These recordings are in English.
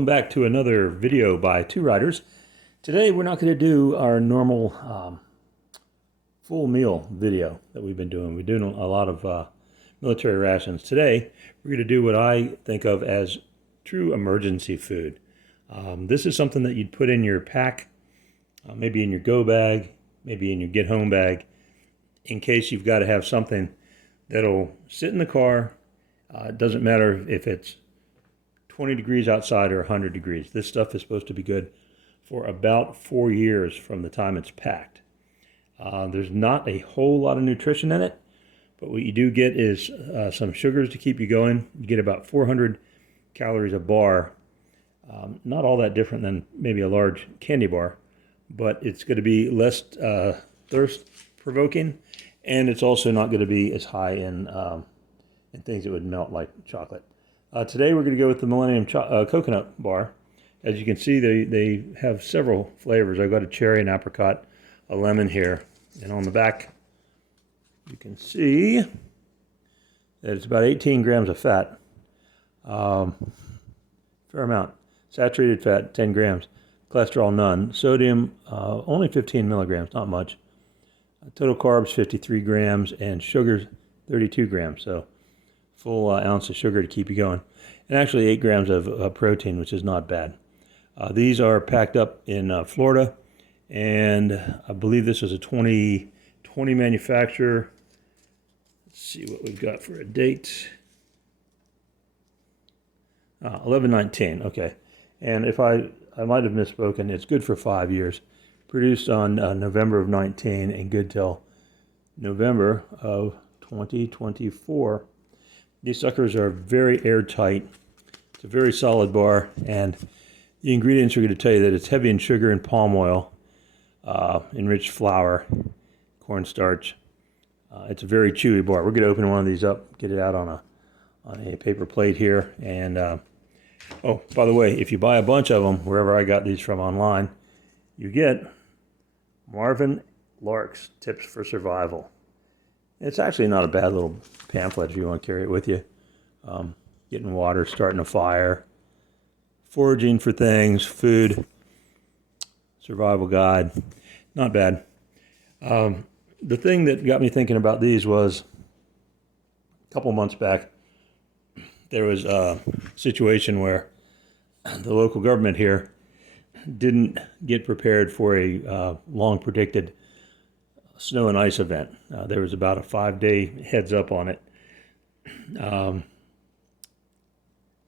welcome back to another video by Two Riders. Today we're not going to do our normal full meal video that we've been doing. We're doing a lot of military rations. Today we're going to do what I think of as true emergency food. This is something that you'd put in your pack, maybe in your go bag, maybe in your get home bag, in case you've got to have something that'll sit in the car. It doesn't matter if it's 20 degrees outside or 100 degrees. This stuff is supposed to be good for about 4 years from the time it's packed. There's not a whole lot of nutrition in it, but what you do get is some sugars to keep you going. You get about 400 calories a bar. Not all that different than maybe a large candy bar, but it's going to be less thirst-provoking, and it's also not going to be as high in things that would melt like chocolate. Today we're going to go with the Millennium coconut bar. As you can see, they have several flavors. I've got a cherry, an apricot, a lemon here. And on the back, you can see that it's about 18 grams of fat. Fair amount. Saturated fat, 10 grams. Cholesterol, none. Sodium, only 15 milligrams, not much. Total carbs, 53 grams. And sugars, 32 grams. So full ounce of sugar to keep you going. And actually 8 grams of protein, which is not bad. These are packed up in Florida, and I believe this is a 2020 manufacturer. Let's see what we've got for a date. 11/19, okay. And if I might have misspoken, it's good for 5 years. Produced on November of 19 and good till November of 2024. These suckers are very airtight. It's a very solid bar, and the ingredients are going to tell you that it's heavy in sugar and palm oil, enriched flour, cornstarch. It's a very chewy bar. We're going to open one of these up, get it out on a paper plate here. And oh, by the way, if you buy a bunch of them, wherever I got these from online, you get Marvin Lark's Tips for Survival. It's actually not a bad little pamphlet if you want to carry it with you. Getting water, starting a fire, foraging for things, food, survival guide. Not bad. The thing that got me thinking about these was a couple months back, there was a situation where the local government here didn't get prepared for a long-predicted snow and ice event. There was about a 5-day heads up on it.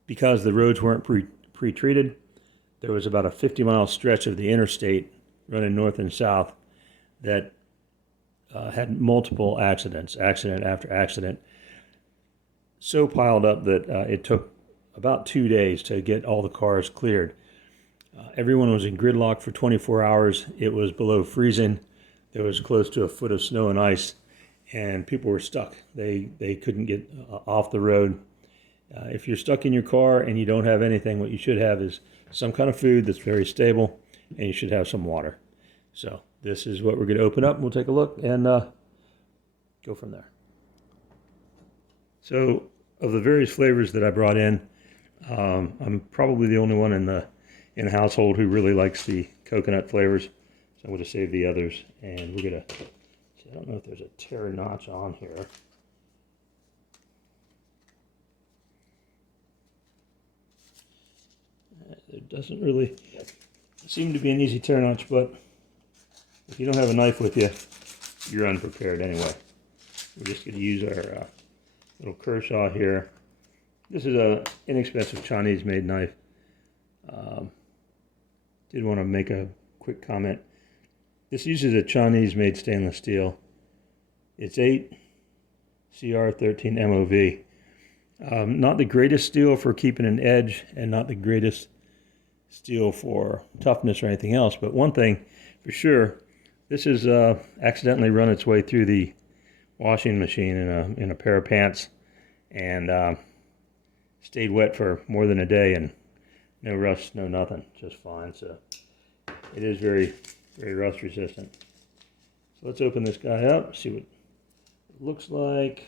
Because the roads weren't pre-treated, there was about a 50-mile stretch of the interstate running north and south that had multiple accident after accident, so piled up that it took about 2 days to get all the cars cleared. Everyone was in gridlock for 24 hours. It was below freezing. There was close to a foot of snow and ice, and people were stuck. They couldn't get off the road. If you're stuck in your car and you don't have anything, what you should have is some kind of food that's very stable, and you should have some water. So this is what we're going to open up, and we'll take a look and go from there. So of the various flavors that I brought in, I'm probably the only one in the household who really likes the coconut flavors. So I'm going to save the others, and we're going to, I don't know if there's a tear notch on here. There doesn't really seem to be an easy tear notch, but if you don't have a knife with you, you're unprepared anyway. We're just going to use our little Kershaw here. This is an inexpensive Chinese-made knife. Did want to make a quick comment. This uses a Chinese-made stainless steel. It's 8 CR13 MOV. Not the greatest steel for keeping an edge, and not the greatest steel for toughness or anything else. But one thing for sure, this has accidentally run its way through the washing machine in a pair of pants, and stayed wet for more than a day, and no rust, no nothing, just fine. So it is very, very rust resistant. So let's open this guy up, see what it looks like.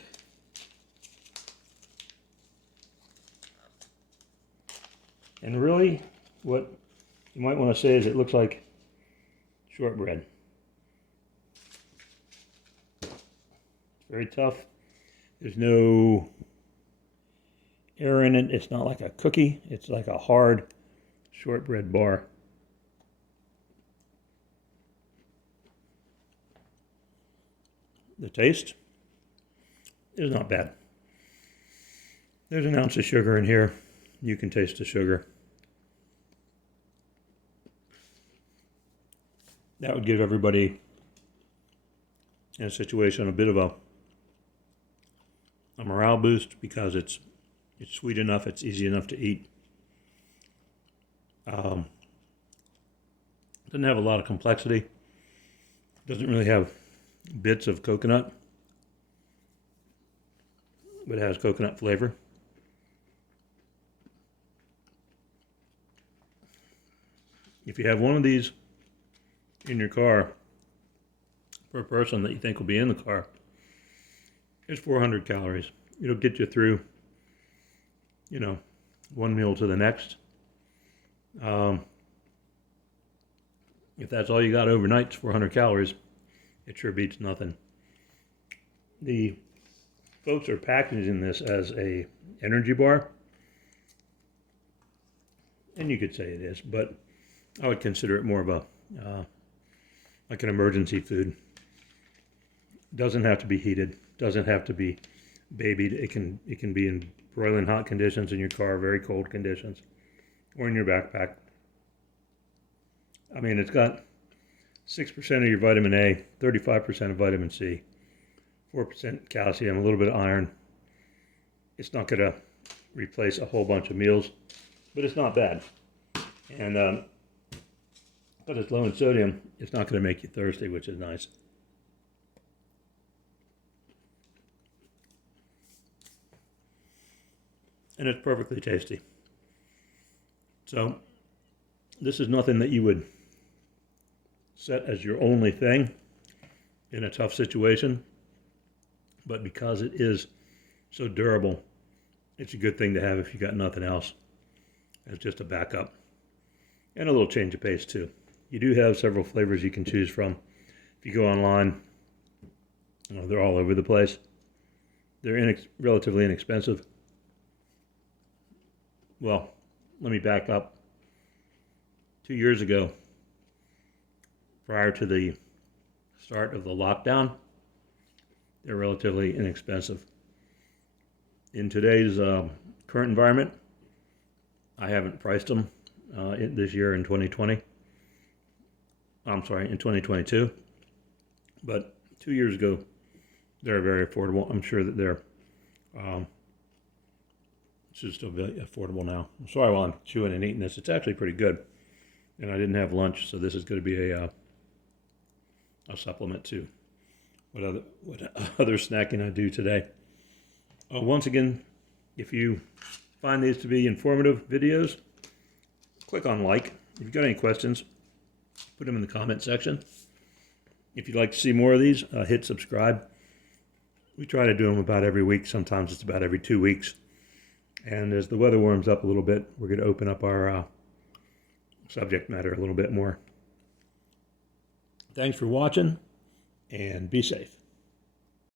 And really, what you might want to say is it looks like shortbread. It's very tough. There's no air in it. It's not like a cookie. It's like a hard shortbread bar. The taste is not bad. There's an ounce of sugar in here. You can taste the sugar. That would give everybody in a situation a bit of a morale boost because it's sweet enough, it's easy enough to eat. Doesn't have a lot of complexity. Doesn't really have bits of coconut, but it has coconut flavor. If you have one of these in your car per person that you think will be in the car, it's 400 calories. It'll get you through, one meal to the next. If that's all you got overnight, it's 400 calories. It sure beats nothing. The folks are packaging this as a energy bar, and you could say it is, but I would consider it more of a like an emergency food. Doesn't have to be heated. Doesn't have to be babied. It can be in broiling hot conditions in your car, very cold conditions, or in your backpack. I mean, it's got 6% of your vitamin A, 35% of vitamin C, 4% calcium, a little bit of iron. It's not going to replace a whole bunch of meals, but it's not bad. And but it's low in sodium. It's not going to make you thirsty, which is nice. And it's perfectly tasty. So this is nothing that you would set as your only thing in a tough situation, but because it is so durable, it's a good thing to have if you got nothing else as just a backup. And a little change of pace too. You do have several flavors you can choose from. If you go online, they're all over the place. They're relatively inexpensive. Well, let me back up. 2 years ago, prior to the start of the lockdown, they're relatively inexpensive. In today's current environment, I haven't priced them this year in 2020. I'm sorry, in 2022. But 2 years ago, they're very affordable. I'm sure that they're should still be affordable now. I'm sorry while I'm chewing and eating this. It's actually pretty good. And I didn't have lunch, so this is going to be a supplement to what other snacking I do today. Once again, if you find these to be informative videos, click on like. If you've got any questions, put them in the comment section. If you'd like to see more of these, hit subscribe. We try to do them about every week. Sometimes it's about every 2 weeks. And as the weather warms up a little bit, we're going to open up our subject matter a little bit more. Thanks for watching, and be safe.